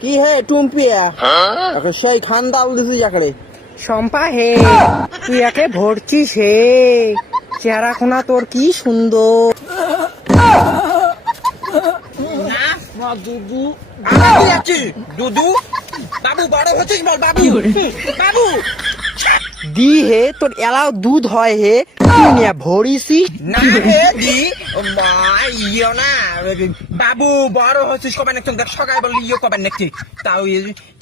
কি হে টুম্পিয়া? এখন সেই খান্দাল দিছি যাকড়ে শম্পা হে তুই একে ভরছিস হে। চেহারা কোনা তোর কি সুন্দর। দুদু দুদু বাবু বড় হচ্ছিস বল বাবু। বাবু দি হে তোর এলাও দুধ হয় হে। নিয়ে ভরিসি। বাবু, বড় হচ্ছিস কবে নাকি? দেখ সকাল বলে ইয়ে কবে নাকি? তাও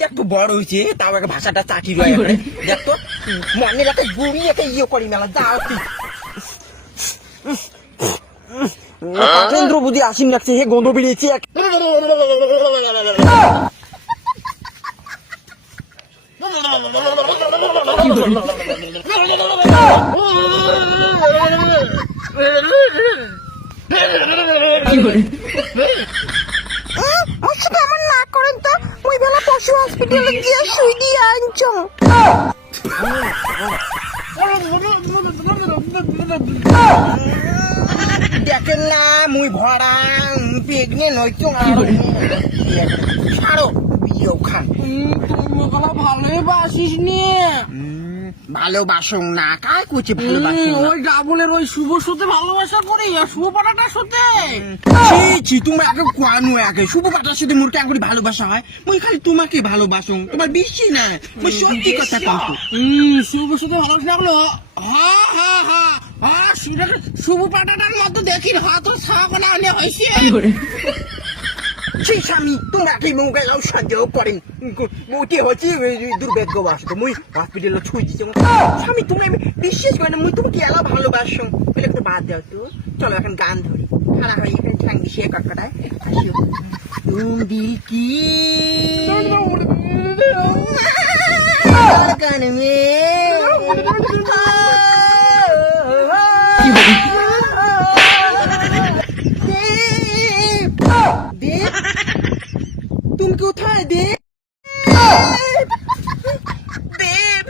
একটু বড় হয়েছে, তাও এক ভাষাটা চাটি রয়ে। দেখ তো, মনে গুড়ি একটা ইয়ে করি মেলা কেন্দ্র বুঝি হে, গন্ধ বেরিয়েছে এক। শুধু আমার না করেন তো ওই বেলা পশু হসপিটালে গিয়ে সুই দিয়ে আনছো দেখেন না মুই ভরা পেগনে নয়তো ছাড়ো বিয়েও খান তুমি ওগুলো ভালোই বাসিস নিয়ে ভালোবাসো না কাই করছে ভালোবাসো না? ওই ডাবলের ওই শুভ সাথে ভালোবাসা করে শুভ পাটাটার সাথে ছি ছি তুমি আগে কোয়ানো আগে শুভ পাতার সাথে মোর কেমন করে ভালোবাসা হয়? মুই খালি তোমাকে ভালোবাসো তোমার বেশি না মুই সত্যি কথা কিন্তু হম শুভ সাথে ভালোবাসা লাগল হা হা হা হা শুভ পাটাটার মতো দেখি হাত সাগনা আনে হয়েছে ছি স্বামী তোমাকে মুখে লাউ সহ্য করেন মুটি হচ্ছে দুর্ভাগ্যবাস তো মুই হসপিটালে ছুঁই দিচ্ছে স্বামী তুমি আমি বিশ্বাস করি না মুই তোমাকে এলা ভালোবাসো বলে একটু বাদ দাও তো চলো এখন গান ধরি খারাপ হয়ে এখানে ঠ্যাং দিয়ে কাকাটায় আসিও তুম দিল কি धड़कन में देव तुम देव दीप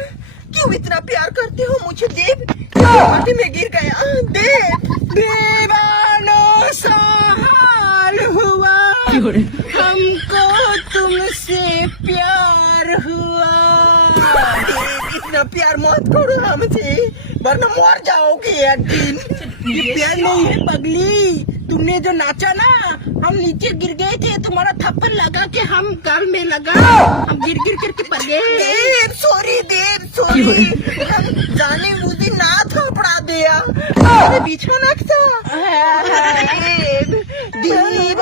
क्यों इतना प्यार करते हो मुझे दीप क्यों में गिर गया। दीप दीवानो सहाल हुआ। हमको तुमसे प्यार हुआ। इतना प्यार मत करो हमसे वरना मर जाओगे यार दिन। ये प्यार नहीं है? पगली। तुमने जो नाचा ना हम नीचे गिर गए थे तुम्हारा थप्पड़ लगा के हम गल में लगा। हम गिर गिर करके पड़ गए। देर सॉरी देर सॉरी। जाने मुझे ना थपड़ा दिया। अरे नाचता देव दीवाना